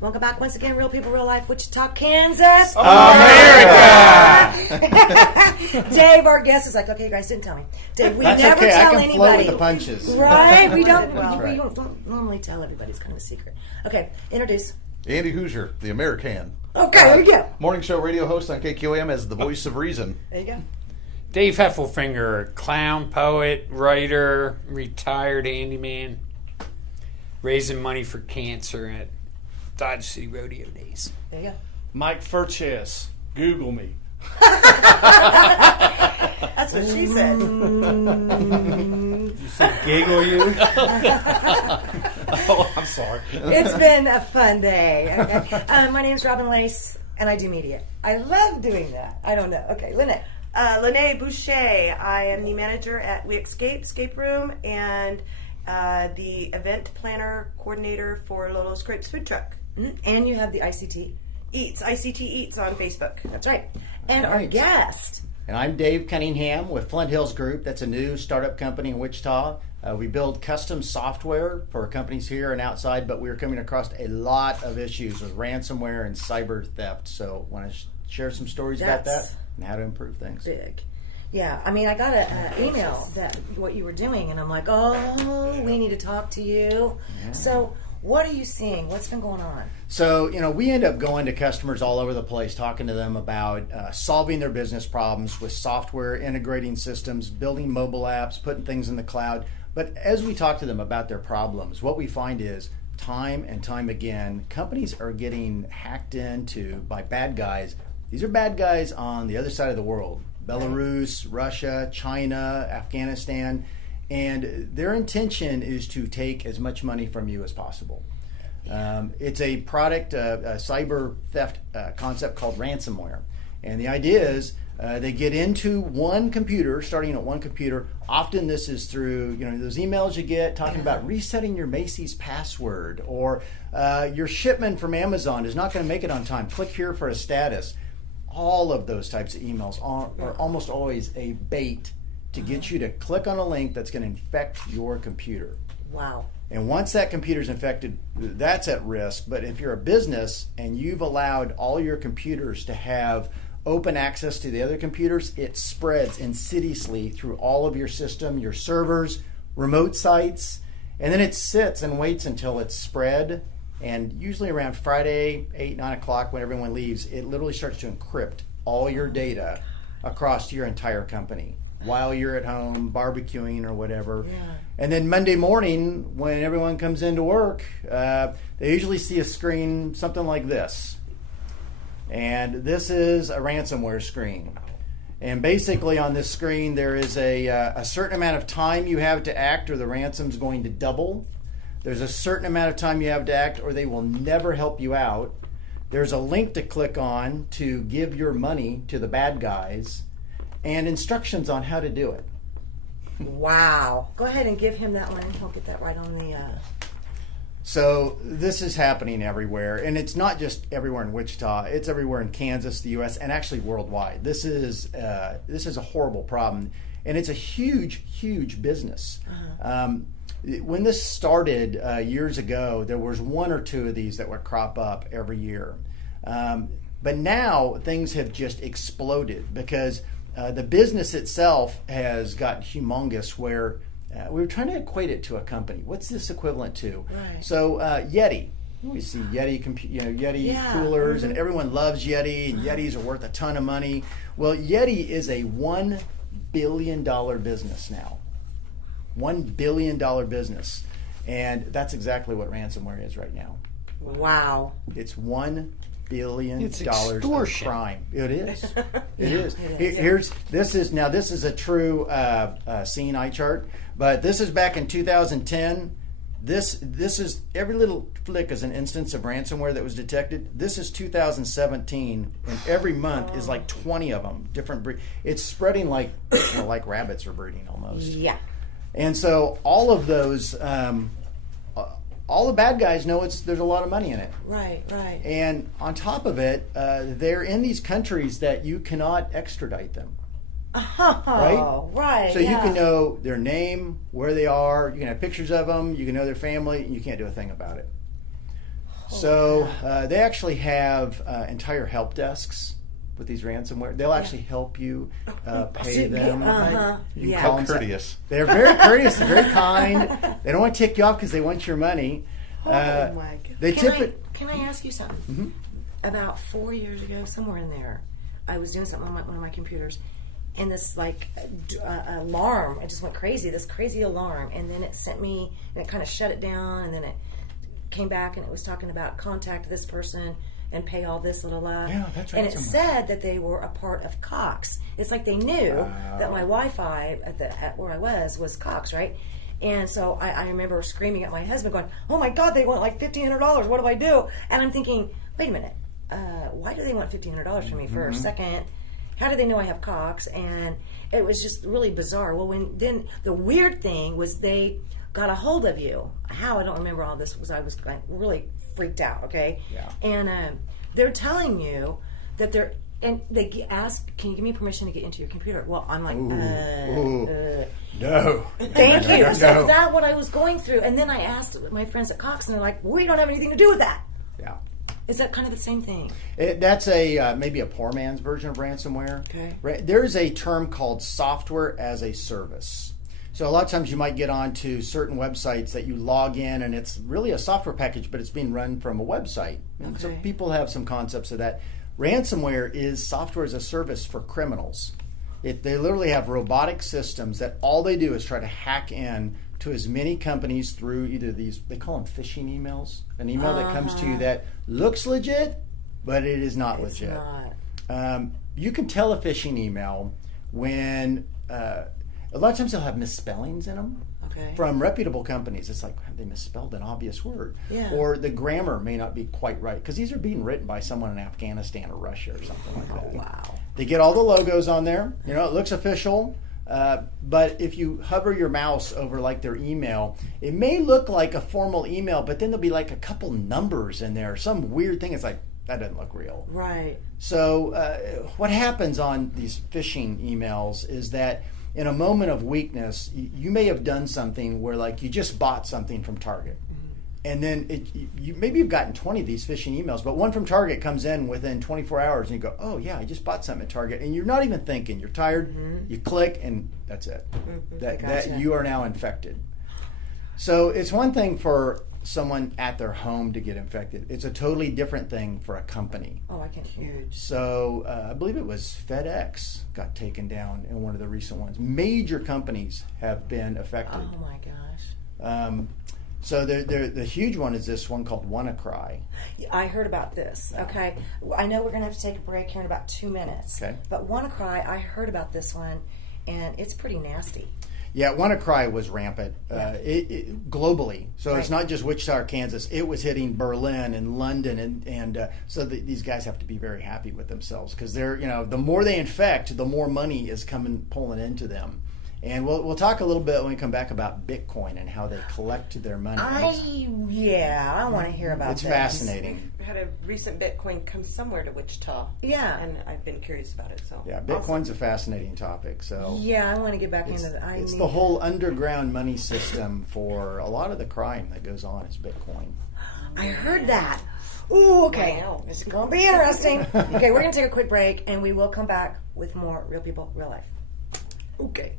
Welcome back once again, Real People, Real Life, Wichita, Kansas. America! Dave, our guest, is like, okay, you guys didn't tell me. Dave, we never okay. tell I can anybody. flow with the punches. Right? We don't. That's We right. don't normally tell everybody. It's kind of a secret. Okay, introduce. Andy Hoosier, the American. Okay, there you go. Morning show radio host on KQAM as the voice of reason. There you go. Dave Heffelfinger, clown, poet, writer, retired handyman, raising money for cancer at Dodge City Rodeo days. There you go. Mike Furches, Google me. That's what she said. You said giggle you? Oh, I'm sorry. It's been a fun day. Okay. My name's Robin Lace, and I do media. I love doing that. I don't know. Okay, Lynette. Lene Boucher. I am the manager at We Escape Room, and the event planner coordinator for Lolo's Crepes Food Truck. Mm-hmm. And you have the ICT. ICT Eats on Facebook. That's right. And our Right. guest. And I'm Dave Cunningham with Flinthills Group. That's a new startup company in Wichita. We build custom software for companies here and outside, but we're coming across a lot of issues with ransomware and cyber theft. So want to share some stories about that That's and how to improve things. Big. Yeah, I mean, I got an email that what you were doing, and I'm like, oh, we need to talk to you. Yeah. So what are you seeing? What's been going on? So, we end up going to customers all over the place, talking to them about solving their business problems with software, integrating systems, building mobile apps, putting things in the cloud. But as we talk to them about their problems, what we find is time and time again, companies are getting hacked into by bad guys. These are bad guys on the other side of the world. Belarus, Russia, China, Afghanistan. And their intention is to take as much money from you as possible. It's a product, a cyber theft concept called ransomware. And the idea is they get into one computer, starting at one computer. Often this is through, those emails you get talking about resetting your Macy's password, or your shipment from Amazon is not going to make it on time. Click here for a status. All of those types of emails are almost always a bait to get you to click on a link that's going to infect your computer. Wow. And once that computer's infected, that's at risk. But if you're a business and you've allowed all your computers to have open access to the other computers, it spreads insidiously through all of your system, your servers, remote sites, and then it sits and waits until it's spread. And usually around Friday, 8, 9 o'clock, when everyone leaves, it literally starts to encrypt all your data across your entire company while you're at home barbecuing or whatever. Yeah. And then Monday morning, when everyone comes into work, they usually see a screen something like this. And this is a ransomware screen. And basically on this screen, there is a certain amount of time you have to act, or the ransom's going to double. There's a certain amount of time you have to act, or they will never help you out. There's a link to click on to give your money to the bad guys, and instructions on how to do it. Wow. Go ahead and give him that one. He'll get that right on the... So this is happening everywhere, and it's not just everywhere in Wichita. It's everywhere in Kansas, the U.S., and actually worldwide. This is a horrible problem, and it's a huge, huge business. When this started years ago, there was one or two of these that would crop up every year. But now things have just exploded because the business itself has gotten humongous, where we were trying to equate it to a company. What's this equivalent to? Right. So Yeti. We see Yeti, Yeti coolers, and everyone loves Yeti, and Yetis are worth a ton of money. Well, Yeti is a $1 billion business now. $1 billion business. And that's exactly what ransomware is right now. Wow. It's $1 billion It's of extortion. crime. It is. It is. This is a true scene eye chart, but this is back in 2010. This is, every little flick is an instance of ransomware that was detected. This is 2017, and every month is like 20 of them, different it's spreading like like rabbits are breeding almost. Yeah. And so all of those, all the bad guys know there's a lot of money in it. Right, right. And on top of it, they're in these countries that you cannot extradite them. Oh, right. So you can know their name, where they are, you can have pictures of them, you can know their family, and you can't do a thing about it. So they actually have entire help desks with these ransomware. They'll actually help you pay them. You Yeah. call How them. courteous. They're very courteous. They're very kind. They don't want to tick you off because they want your money. Oh my God. They tip it. Can I ask you something? About 4 years ago, somewhere in there, I was doing something on one of my computers, and this alarm, it just went crazy. This crazy alarm, and then it sent me, and it kind of shut it down, and then it came back, and it was talking about contact this person and pay all this, Yeah, that's right. And it said that they were a part of Cox. It's like they knew that my Wi-Fi at where I was Cox, right? And so I remember screaming at my husband, going, "Oh my God, they want like $1,500. What do I do?" And I'm thinking, wait a minute, why do they want $1,500 from me for a second? How do they know I have Cox? And it was just really bizarre. Well, then the weird thing was they got a hold of you. How, I don't remember all this, because I was really freaked out, okay? Yeah. And they're telling you that they ask, "Can you give me permission to get into your computer?" Well, I'm like, No. thank you. No. So that's what I was going through. And then I asked my friends at Cox, and they're like, "We don't have anything to do with that." Yeah. Is that kind of the same thing? That's maybe a poor man's version of ransomware. Okay. There's a term called software as a service. So a lot of times you might get onto certain websites that you log in, and it's really a software package, but it's being run from a website. And so Okay. people have some concepts of that. Ransomware is software as a service for criminals. They literally have robotic systems that all they do is try to hack in to as many companies through either these, they call them phishing emails, an email that comes to you that looks legit, but it is not It's legit. not. You can tell a phishing email when a lot of times they'll have misspellings in them. Okay. From reputable companies. It's like, have they misspelled an obvious word? Yeah. Or the grammar may not be quite right, because these are being written by someone in Afghanistan or Russia or something like that. Wow. They get all the logos on there. You know, it looks official. But if you hover your mouse over like their email, it may look like a formal email, but then there'll be like a couple numbers in there, some weird thing. It's like, that doesn't look real. Right. So what happens on these phishing emails is that in a moment of weakness, you may have done something where like you just bought something from Target. And then maybe you've gotten 20 of these phishing emails, but one from Target comes in within 24 hours and you go, "Oh yeah, I just bought something at Target." And you're not even thinking. You're tired, you click, and that's it. That Gotcha. you are now infected. So it's one thing for someone at their home to get infected. It's a totally different thing for a company. Oh, I can't hear. So I believe it was FedEx got taken down in one of the recent ones. Major companies have been affected. Oh my gosh. So the huge one is this one called WannaCry. I heard about this. Okay. I know we're going to have to take a break here in about 2 minutes. Okay. But WannaCry, I heard about this one, and it's pretty nasty. Yeah, WannaCry was rampant globally. So it's Right. not just Wichita, Kansas. It was hitting Berlin and London, and so these guys have to be very happy with themselves, because they're, the more they infect, the more money is pulling into them. And we'll talk a little bit when we come back about Bitcoin and how they collect their money. I want to hear about It's this. fascinating. I had a recent Bitcoin come somewhere to Wichita. Yeah. And I've been curious about it. So Yeah, Bitcoin's a fascinating topic. So Yeah, I want to get back into that. it's the whole underground money system for a lot of the crime that goes on is Bitcoin. I heard that. Ooh, okay. Wow. This is going to be interesting. Okay, we're going to take a quick break, and we will come back with more Real People, Real Life. Okay.